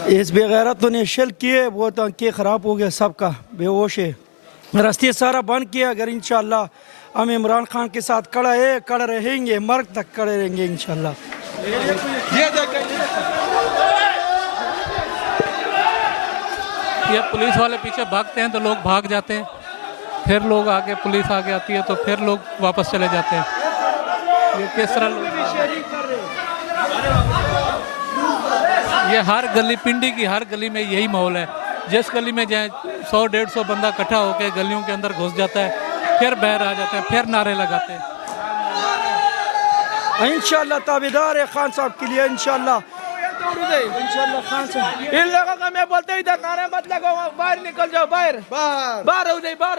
इस बेगैरतों ने शल किए, वो तो आंखें ख़राब हो गया, सबका बेहोश है। रास्ते सारा बंद किया। अगर इंशाल्लाह हम इमरान खान के साथ खड़े रहेंगे, मर्ग तक खड़े रहेंगे इंशाल्लाह। ये पुलिस वाले पीछे भागते हैं तो लोग भाग जाते हैं, फिर लोग आगे, पुलिस आगे आती है तो फिर लोग वापस चले जाते हैं। ये किस तरह ये हर गली, पिंडी की हर गली में यही माहौल है। जिस गली में जाए 100-150 बंदा इकट्ठा होकर गलियों के अंदर घुस जाता है, फिर बाहर आ जाते हैं, फिर नारे लगाते हैं। इंशाल्लाह ताबेदार है खान साहब के लिए, इंशाल्लाह खान साहब। इन लोगों का मैं बोलते ही नारे मत लगाओ, बाहर निकल जाओ, बाहर बाहर उदय बाहर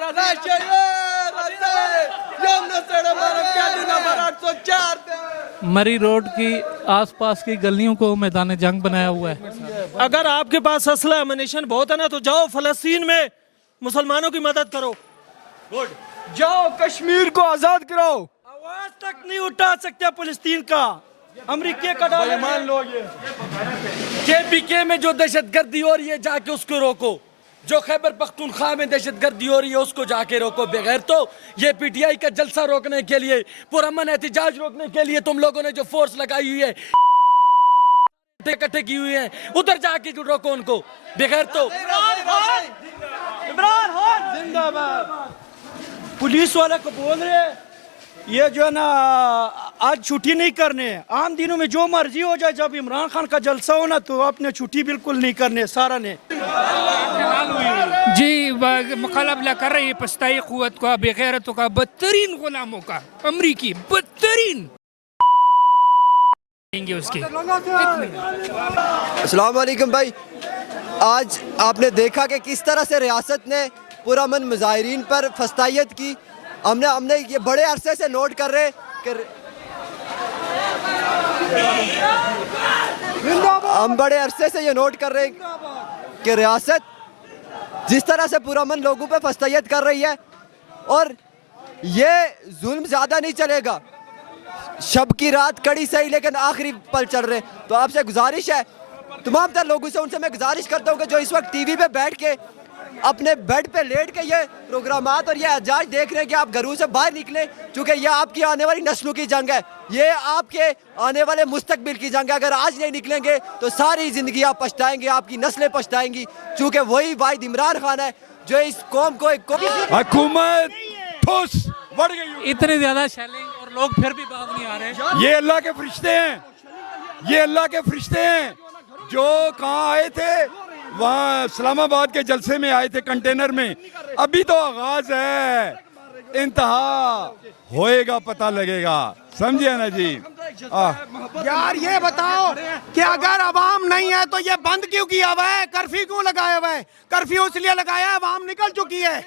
मरी रोड की आसपास की गलियों को मैदान जंग बनाया हुआ है। अगर आपके पास असला अमनीशन बहुत है ना, तो जाओ फलस्तीन में मुसलमानों की मदद करो। जाओ कश्मीर को आजाद कराओ। आवाज तक नहीं उठा सकते फलस्तीन का। अमेरिका का मान लो, ये KPK में जो दहशतगर्दी हो रही है जाके उसको रोको। जो खैबर पख्तूनख्वा में दहशतगर्दी हो रही है उसको जाके रोको। बगैर तो ये PTI का जलसा रोकने के लिए, पुरअमन एहतिजाज रोकने के लिए तुम लोगों ने जो फोर्स लगाई हुई है, इकट्ठे की हुई है, उधर जाके जो रोको उनको। बगैर तो इमरान खान जिंदाबाद। पुलिस वाले को बोल रहे हैं ये जो है ना आज छुट्टी नहीं करने, आम दिनों में जो मर्जी हो जाए, जब इमरान खान का जलसा हो ना तो आपने छुट्टी बिल्कुल नहीं करने सारा ने। जी मुकाबला कर रही है पछताई क़ुव्वत का, बेगैरतों का, बदतरीन गुलामों का, अमरीकी बदतरीन उसके। अस्सलाम वालेकुम भाई, आज आपने देखा कि किस तरह से रियासत ने पुरअमन मुजाहिरीन पर फस्तायत की। हमने ये बड़े अरसे से नोट कर रहे कि हम बड़े अरसे से ये नोट कर रहे कि रियासत जिस तरह से पुरअमन लोगों पे फस्तायत कर रही है, और ये जुल्म ज़्यादा नहीं चलेगा। शब की रात कड़ी सही लेकिन आखिरी पल चल रहे। तो आपसे गुजारिश है, तमाम तर लोगों से, उनसे मैं गुजारिश करता हूँ कि जो इस वक्त टीवी पे बैठ के अपने बेड पे लेट के ये प्रोग्रामात और ये एहतजाज देख रहे हैं कि आप घरों से बाहर निकलें, क्योंकि ये आपकी आने वाली नस्लों की जंग है, ये आपके आने वाले मुस्तकबिल की जंग है। अगर आज नहीं निकलेंगे तो सारी ज़िंदगी आप पछताएंगे, आपकी नस्लें पछताएंगी, क्योंकि वही वाहिद इमरान खान है जो इस कौम को हुकूमत ठोस बढ़ गई। इतने ज्यादा शेलिंग और लोग फिर भी बाग नहीं आ रहे। ये अल्लाह के फरिश्ते हैं, ये अल्लाह के फरिश्ते हैं जो कहाँ आए थे, वहाँ इस्लामाबाद के जलसे में आए थे कंटेनर में। अभी तो आगाज है, इंतहा होएगा पता लगेगा, समझिए ना जी। यार ये बताओ कि अगर अवाम नहीं है तो ये बंद क्यों किया हुआ है, कर्फ्यू क्यों लगाया हुआ है? कर्फ्यू इसलिए लगाया है, अवाम निकल चुकी है,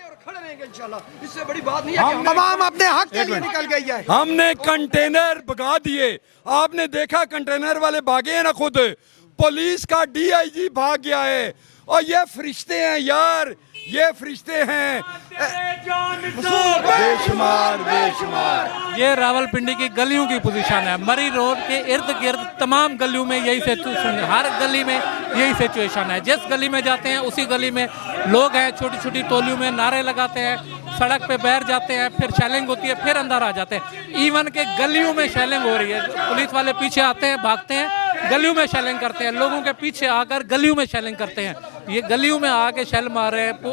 इससे बड़ी बात नहीं है कि अवाम अपने हक के लिए निकल गई है। हमने कंटेनर भगा दिए, आपने देखा कंटेनर वाले भागे हैं ना, खुद पुलिस का DIG भाग गया है। और ये फरिश्ते हैं यार, ये फरिश्ते हैं बेशुमार बेशुमार। ये रावलपिंडी की गलियों की पोजीशन है। मरी रोड के इर्द गिर्द तमाम गलियों में यही सिचुएशन है, हर गली में यही सिचुएशन है। जिस गली में जाते हैं उसी गली में लोग हैं, छोटी छोटी टोलियों में नारे लगाते हैं, सड़क पे बैठ जाते हैं, फिर शेलिंग होती है, फिर अंदर आ जाते हैं। इवन के गलियों में शेलिंग हो रही है, पुलिस वाले पीछे आते हैं, भागते हैं, गलियों में शेलिंग करते हैं, लोगों के पीछे आकर गलियों में शेलिंग करते हैं। ये गलियों में आके शेल मार रहे हैं।